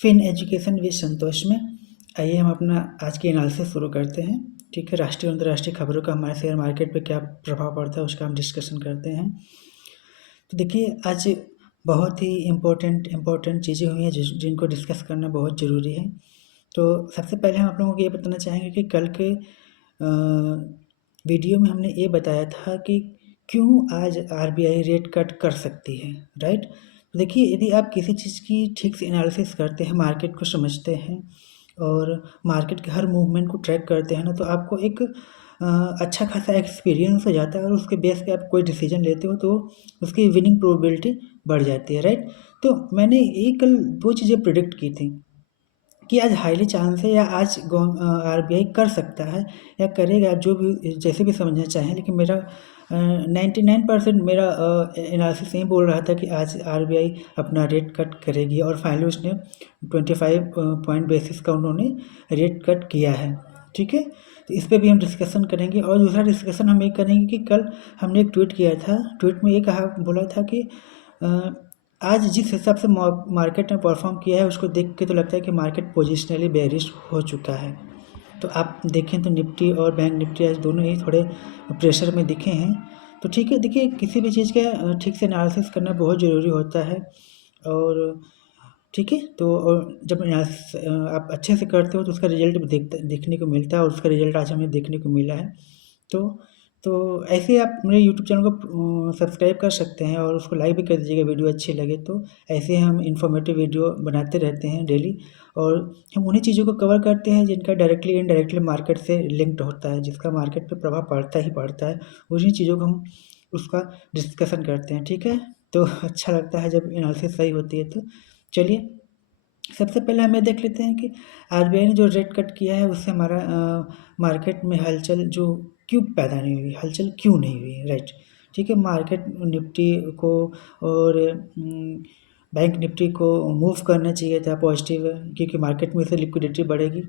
Fin education with संतोष में आइए हम अपना आज की एनालिसिस शुरू करते हैं। ठीक है, राष्ट्रीय और अंतर्राष्ट्रीय खबरों का हमारे शेयर मार्केट पे क्या प्रभाव पड़ता है उसका हम डिस्कशन करते हैं। तो देखिए, आज बहुत ही इम्पोर्टेंट चीज़ें हुई हैं जिनको डिस्कस करना बहुत ज़रूरी है। तो सबसे पहले हम आप लोगों को ये बताना चाहेंगे कि कल के वीडियो में हमने ये बताया था कि क्यों आज आरबीआई रेट कट कर सकती है, राइट। तो देखिए, यदि आप किसी चीज़ की ठीक से एनालिसिस करते हैं, मार्केट को समझते हैं और मार्केट के हर मूवमेंट को ट्रैक करते हैं ना, तो आपको एक अच्छा खासा एक्सपीरियंस हो जाता है और उसके बेस पे आप कोई डिसीजन लेते हो तो उसकी विनिंग प्रोबेबिलिटी बढ़ जाती है, राइट। तो मैंने ये कल 2 चीज़ें प्रेडिक्ट की थी कि आज हाईली चांस है या आज आरबीआई कर सकता है या करेगा, जो भी जैसे भी समझना चाहें, लेकिन मेरा 99% मेरा एनालिसिस यही बोल रहा था कि आज आरबीआई अपना रेट कट करेगी और फाइनली उसने 25 पॉइंट बेसिस का उन्होंने रेट कट किया है। ठीक है, तो इस पर भी हम डिस्कशन करेंगे। और दूसरा डिस्कशन हम ये करेंगे कि कल हमने एक ट्वीट किया था, ट्वीट में ये बोला था कि आज जिस हिसाब से मार्केट ने परफॉर्म किया है उसको देख के तो लगता है कि मार्केट पोजिशनली बेरिश हो चुका है। तो आप देखें तो निफ्टी और बैंक निफ्टी आज दोनों ही थोड़े प्रेशर में दिखे हैं। तो ठीक है, देखिए, किसी भी चीज़ का ठीक से एनालिसिस करना बहुत ज़रूरी होता है। और ठीक है, तो जब आप अच्छे से करते हो तो उसका रिजल्ट भी देखने को मिलता है और उसका रिजल्ट आज हमें देखने को मिला है। तो ऐसे ही आप मेरे यूट्यूब चैनल को सब्सक्राइब कर सकते हैं और उसको लाइक भी कर दीजिएगा वीडियो अच्छी लगे तो। ऐसे हम इन्फॉर्मेटिव वीडियो बनाते रहते हैं डेली और हम उन्हीं चीज़ों को कवर करते हैं जिनका डायरेक्टली इनडायरेक्टली मार्केट से लिंक्ड होता है, जिसका मार्केट पे प्रभाव पड़ता ही पड़ता है। उन्हीं चीज़ों को हम उसका डिस्कशन करते हैं। ठीक है, तो अच्छा लगता है जब एनालिसिस सही होती है। तो चलिए, सबसे पहले हम ये देख लेते हैं कि आरबीआई ने जो रेट कट किया है उससे हमारा मार्केट में हलचल जो क्यों पैदा नहीं हुई, हलचल क्यों नहीं हुई, राइट। ठीक है, मार्केट निफ्टी को और बैंक निफ्टी को मूव करना चाहिए था पॉजिटिव, क्योंकि मार्केट में से लिक्विडिटी बढ़ेगी।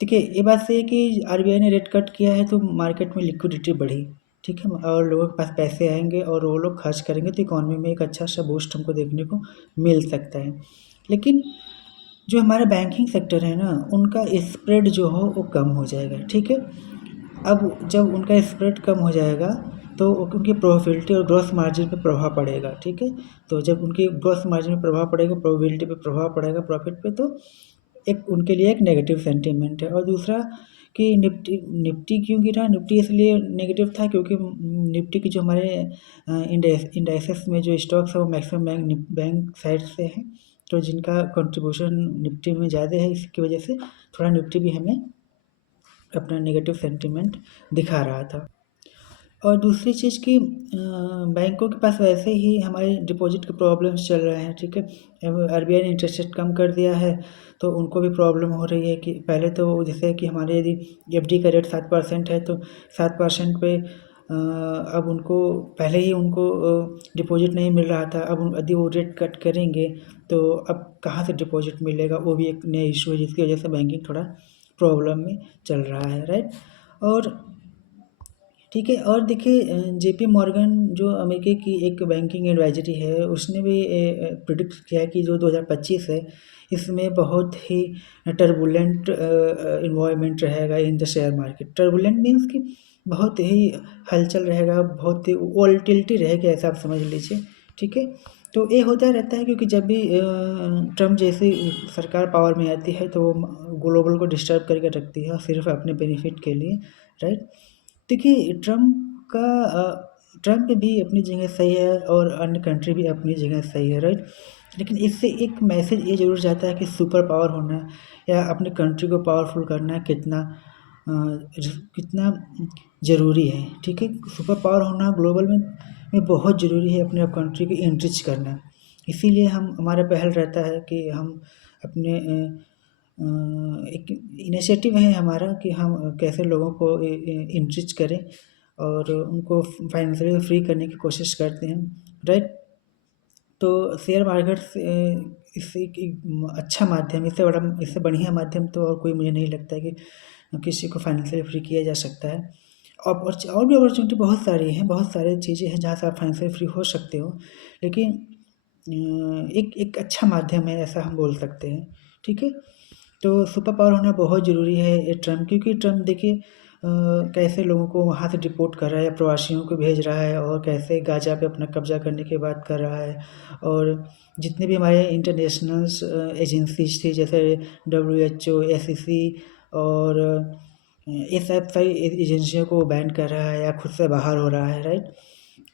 देखिए, ये बात सही है कि आरबीआई ने रेट कट किया है तो मार्केट में लिक्विडिटी बढ़ी। ठीक है, और लोगों के पास पैसे आएंगे और वो लोग खर्च करेंगे तो इकॉनमी में एक अच्छा सा बूस्ट हमको देखने को मिल सकता है। लेकिन जो हमारा बैंकिंग सेक्टर है ना, उनका स्प्रेड जो हो वो कम हो जाएगा। ठीक है, अब जब उनका स्प्रेड कम हो जाएगा तो उनकी प्रॉफिटेबिलिटी और ग्रॉस मार्जिन पे प्रभाव पड़ेगा। ठीक है, तो जब उनकी ग्रॉस मार्जिन पे प्रभाव पड़ेगा, प्रोबेबिलिटी पे प्रभाव पड़ेगा, प्रॉफिट पे, तो एक उनके लिए एक नेगेटिव सेंटीमेंट है। और दूसरा कि निफ्टी क्यों गिरा, निफ्टी इसलिए नेगेटिव था क्योंकि निफ्टी की जो हमारे इंडाइसेस में जो स्टॉक्स है वो मैक्सिमम बैंक साइड से हैं, तो जिनका कंट्रीब्यूशन निफ्टी में ज़्यादा है, इसकी वजह से थोड़ा निफ्टी भी हमें अपना नेगेटिव सेंटीमेंट दिखा रहा था। और दूसरी चीज़ कि बैंकों के पास वैसे ही हमारे डिपॉजिट के प्रॉब्लम्स चल रहे हैं। ठीक है, आरबीआई ने इंटरेस्ट रेट कम कर दिया है तो उनको भी प्रॉब्लम हो रही है कि पहले तो जैसे कि हमारे यदि एफडी का रेट 7% है तो 7% पे अब उनको पहले ही उनको डिपॉजिट नहीं मिल रहा था। अब यदि वो रेट कट करेंगे तो अब कहाँ से डिपॉजिट मिलेगा, वो भी एक नया इशू है जिसकी वजह से बैंकिंग थोड़ा प्रॉब्लम में चल रहा है, राइट। और ठीक है, और देखिए, जेपी मॉर्गन जो अमेरिका की एक बैंकिंग एडवाइजरी है, उसने भी प्रिडिक्ट किया है कि जो 2025 है इसमें बहुत ही टर्बुलेंट इन्वायरमेंट रहेगा in the share market. Turbulent means कि बहुत ही हलचल रहेगा, बहुत ही वोलेटिलिटी रहेगी, ऐसा आप समझ लीजिए। ठीक है, तो ये होता रहता है क्योंकि जब भी ट्रम्प जैसी सरकार पावर में आती है तो वो ग्लोबल को डिस्टर्ब करके रखती है सिर्फ अपने बेनिफिट के लिए, राइट। देखिए, ट्रम्प भी अपनी जगह सही है और अन्य कंट्री भी अपनी जगह सही है, राइट। लेकिन इससे एक मैसेज ये ज़रूर जाता है कि सुपर पावर होना या अपने कंट्री को पावरफुल करना कितना ज़रूरी है। ठीक है, सुपर पावर होना ग्लोबल में बहुत ज़रूरी है, अपने कंट्री को इनरिच करना। इसीलिए हमारा पहल रहता है कि हम अपने एक इनिशिएटिव है हमारा कि हम कैसे लोगों को इनरिच करें और उनको फाइनेंशियली फ्री करने की कोशिश करते हैं, राइट। तो शेयर मार्केट इससे एक अच्छा माध्यम, इससे बढ़िया माध्यम तो और कोई मुझे नहीं लगता है कि किसी को फाइनेंशियली फ्री किया जा सकता है। और भी अपॉर्चुनिटी बहुत सारी हैं, बहुत सारी चीज़ें हैं जहाँ से आप फाइनेंशियली फ्री हो सकते हो। लेकिन एक एक अच्छा माध्यम है, ऐसा हम बोल सकते हैं, ठीक है? तो सुपर पावर होना बहुत ज़रूरी है ये ट्रम्प, क्योंकि ट्रम्प देखिए कैसे लोगों को वहाँ से डिपोर्ट कर रहा है, प्रवासियों को भेज रहा है और कैसे गाज़ा पे अपना कब्ज़ा करने की बात कर रहा है। और जितने भी हमारे इंटरनेशनल्स एजेंसीज़ थी, जैसे डब्ल्यूएचओ, एसईसी और ये सब सारी एजेंसियों को बैन कर रहा है या खुद से बाहर हो रहा है, राइट?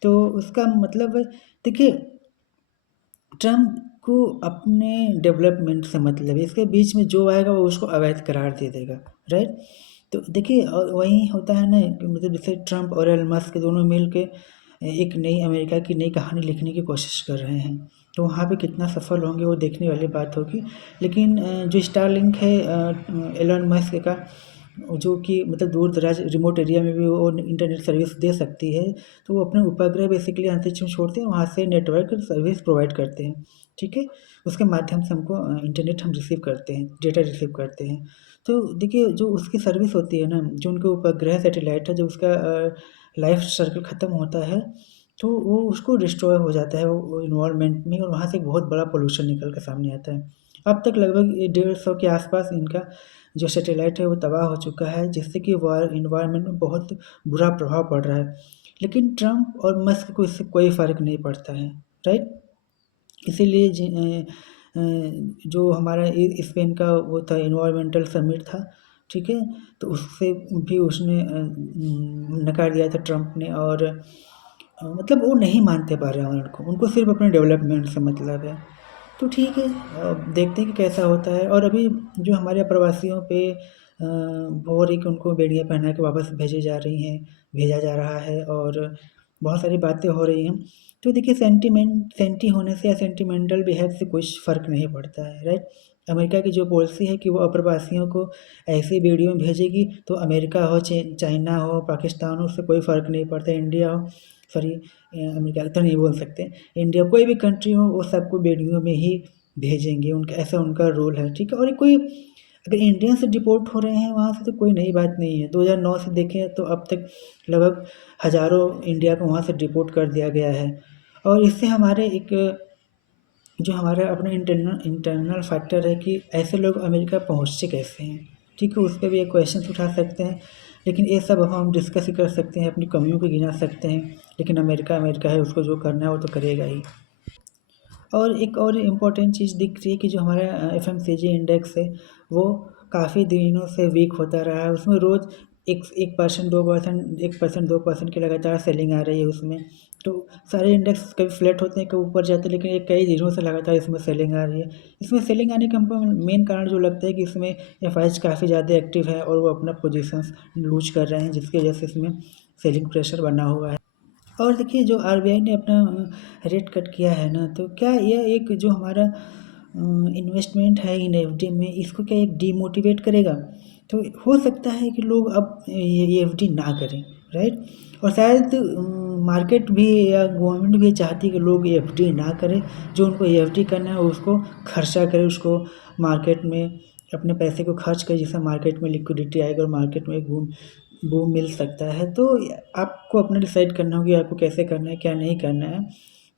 तो उसका मतलब देखिए, ट्रम्प को अपने डेवलपमेंट से मतलब है, इसके बीच में जो आएगा वो उसको अवैध करार दे देगा, राइट? तो देखिए, और वही होता है ना कि मतलब जैसे ट्रम्प और एलन मस्क दोनों मिल के एक नई अमेरिका की नई कहानी लिखने की कोशिश कर रहे हैं। तो वहाँ पे कितना सफल होंगे वो देखने वाली बात होगी। लेकिन जो स्टारलिंक है एलन मस्क का, जो कि मतलब दूर दराज रिमोट एरिया में भी वो इंटरनेट सर्विस दे सकती है। तो वो अपने उपग्रह बेसिकली अंतरिक्ष में छोड़ते हैं, वहाँ से नेटवर्क सर्विस प्रोवाइड करते हैं, ठीक है? उसके माध्यम से हमको इंटरनेट हम रिसीव करते हैं, डेटा रिसीव करते हैं। तो देखिए, जो उसकी सर्विस होती है ना, जो उनके उपग्रह सैटेलाइट है, जब उसका लाइफ सर्कल ख़त्म होता है, तो वो उसको डिस्ट्रॉय हो जाता है वो एनवायरनमेंट में, और वहाँ से एक बहुत बड़ा पॉल्यूशन निकल के सामने आता है। अब तक लगभग 150 के आसपास इनका जो सैटेलाइट है वो तबाह हो चुका है, जिससे कि एनवायरनमेंट में बहुत बुरा प्रभाव पड़ रहा है। लेकिन ट्रम्प और मस्क को इससे कोई फ़र्क नहीं पड़ता है, राइट? इसीलिए जो हमारा स्पेन का वो था, एनवायरमेंटल समिट था, ठीक है? तो उससे भी उसने नकार दिया था ट्रम्प ने। और मतलब वो नहीं मानते पर्यावरण को, उनको सिर्फ अपने डेवलपमेंट से मतलब है। तो ठीक है, देखते हैं कि कैसा होता है। और अभी जो हमारे प्रवासियों पे हो रही कि उनको बेड़ियाँ पहना के वापस भेजा जा रहा है, और बहुत सारी बातें हो रही हैं। तो देखिए, सेंटी होने से या सेंटिमेंटल बिहेव से कुछ फ़र्क नहीं पड़ता है, राइट? अमेरिका की जो पॉलिसी है कि वो अप्रवासियों को ऐसी बेड़ियों में भेजेगी, तो अमेरिका हो, चाइना हो, पाकिस्तान हो, उससे कोई फ़र्क नहीं पड़ता, इंडिया हो, सॉरी अमेरिका तो नहीं बोल सकते, इंडिया कोई भी कंट्री हो, वो सबको बेड़ियों में ही भेजेंगे, उनका ऐसा उनका रूल है, ठीक है? और कोई अगर इंडियंस डिपोर्ट हो रहे हैं वहाँ से, तो कोई नई बात नहीं है। 2009 से देखें तो अब तक लगभग हज़ारों इंडिया को वहाँ से डिपोर्ट कर दिया गया है। और इससे हमारे एक जो हमारा अपना इंटरनल फैक्टर है कि ऐसे लोग अमेरिका पहुँचते कैसे हैं, ठीक है? उस पे भी एक क्वेश्चन उठा सकते हैं। लेकिन ये सब अब हम डिस्कस ही कर सकते हैं, अपनी कमियों को गिना सकते हैं। लेकिन अमेरिका अमेरिका है, उसको जो करना है वो तो करेगा ही। और एक और इम्पोर्टेंट चीज़ दिख रही है कि जो हमारा एफएमसीजी इंडेक्स है, वो काफ़ी दिनों से वीक होता रहा है। उसमें रोज़ 1% 2%, 1% 2% की लगातार सेलिंग आ रही है उसमें। तो सारे इंडेक्स कभी फ्लैट होते हैं, कभी ऊपर जाते हैं, लेकिन ये कई दिनों से लगातार इसमें सेलिंग आ रही है। इसमें सेलिंग आने का हमको मेन कारण जो लगता है कि इसमें एफआईज काफ़ी ज़्यादा एक्टिव है और वो अपना पोजीशंस लूज़ कर रहे हैं, जिसकी वजह से इसमें सेलिंग प्रेशर बना हुआ है। और देखिए, जो आरबीआई ने अपना रेट कट किया है ना, तो क्या यह एक जो हमारा इन्वेस्टमेंट है इन एफडी में, इसको क्या एक डीमोटिवेट करेगा? तो हो सकता है कि लोग अब ये एफडी ना करें, राइट? और शायद मार्केट भी या गवर्नमेंट भी चाहती है कि लोग एफडी ना करें। जो उनको एफडी करना है उसको खर्चा करें, उसको मार्केट में अपने पैसे को खर्च करें, जिससे मार्केट में लिक्विडिटी आएगा और मार्केट में वो मिल सकता है। तो आपको अपना डिसाइड करना होगा आपको कैसे करना है, क्या नहीं करना है।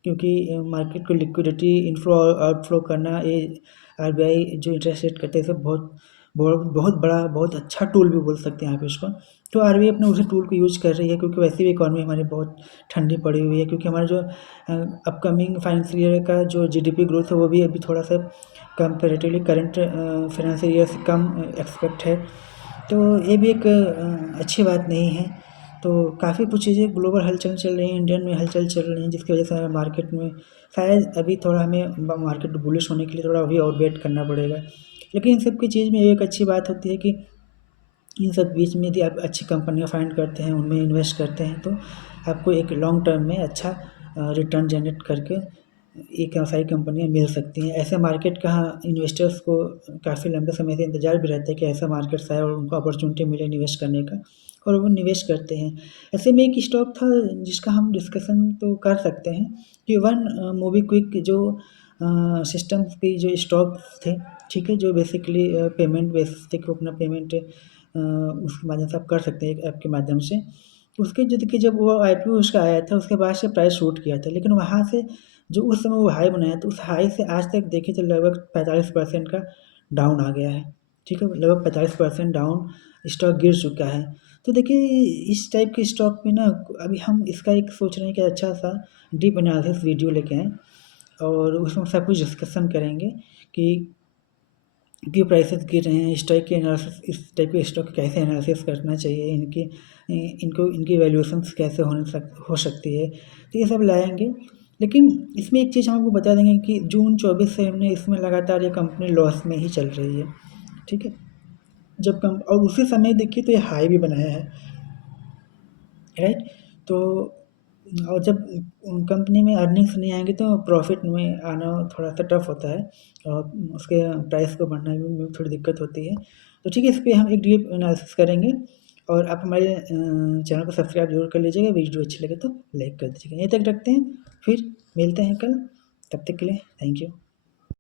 क्योंकि मार्केट को लिक्विडिटी इनफ्लो और आउटफ्लो करना, ये आरबीआई जो इंटरेस्ट रेट करते हैं, सब बहुत बहुत बहुत बड़ा, बहुत अच्छा टूल भी बोल सकते हैं आप इसको। तो आरबीआई अपने उसी टूल को यूज़ कर रही है, क्योंकि वैसे भी इकॉनमी हमारी बहुत ठंडी पड़ी हुई है। क्योंकि हमारा जो अपकमिंग फाइनेंशियल ईयर का जो जीडीपी ग्रोथ है, वो भी अभी थोड़ा सा कंपेरेटिवली करंट फाइनेंशियल ईयर से कम एक्सपेक्ट है। तो ये भी एक अच्छी बात नहीं है। तो काफ़ी कुछ चीज़ें ग्लोबल हलचल चल रही हैं, इंडियन में हलचल चल रही हैं, जिसकी वजह से हमें मार्केट में शायद अभी थोड़ा हमें मार्केट बुलिश होने के लिए थोड़ा अभी और वेट करना पड़ेगा। लेकिन इन सब की चीज़ में एक अच्छी बात होती है कि इन सब बीच में यदि आप अच्छी कंपनियाँ फाइंड करते हैं, उनमें इन्वेस्ट करते हैं, तो आपको एक लॉन्ग टर्म में अच्छा रिटर्न जनरेट करके एक सारी कंपनियाँ मिल सकती हैं। ऐसे मार्केट का इन्वेस्टर्स को काफ़ी लंबे समय से इंतज़ार भी रहता है कि ऐसा मार्केट्स आए और उनको अपॉर्चुनिटी मिले निवेश करने का, और वो निवेश करते हैं। ऐसे में एक स्टॉक था जिसका हम डिस्कशन तो कर सकते हैं कि मोबीक्विक जो सिस्टम्स की जो स्टॉक थे, ठीक है? जो बेसिकली पेमेंट बेसिस थे कि वो अपना पेमेंट उसके माध्यम से आप कर सकते हैं एक ऐप के माध्यम से। उसके जो देखिए, जब वो आईपीओ उसका आया था, उसके बाद से प्राइस शूट किया था, लेकिन वहाँ से जो उस समय वो हाई बनाया तो उस हाई से आज तक देखें तो लगभग 45% का डाउन आ गया है, ठीक है? लगभग 45% डाउन स्टॉक गिर चुका है। तो देखिए इस टाइप के स्टॉक में ना अभी हम इसका एक सोच रहे हैं कि अच्छा-सा डीप एनालिसिस वीडियो लेके आएँ और उसमें सब कुछ डिस्कशन करेंगे कि क्यों प्राइसेस गिर रहे हैं, इस टाइप के एनालिसिस इस टाइप के स्टॉक कैसे एनालिसिस करना चाहिए, इनकी वैल्यूएशंस कैसे हो सकती है, तो ये सब लाएँगे। लेकिन इसमें एक चीज़ हम आपको बता देंगे कि जून 24 से हमने इसमें लगातार ये कंपनी लॉस में ही चल रही है, ठीक है? जब कम और उसी समय देखिए तो ये हाई भी बनाया है, राइट? तो और जब कंपनी में अर्निंग्स नहीं आएँगे तो प्रॉफ़िट में आना थोड़ा-सा टफ़ होता है और उसके प्राइस को बढ़ने में थोड़ी दिक्कत होती है। तो ठीक है, इस पे हम एक डीप एनालिसिस करेंगे और आप हमारे चैनल को सब्सक्राइब ज़रूर कर लीजिएगा, वीडियो अच्छी लगे तो लाइक कर दीजिएगा। यहीं तक रखते हैं, फिर मिलते हैं कल, तब तक के लिए थैंक यू।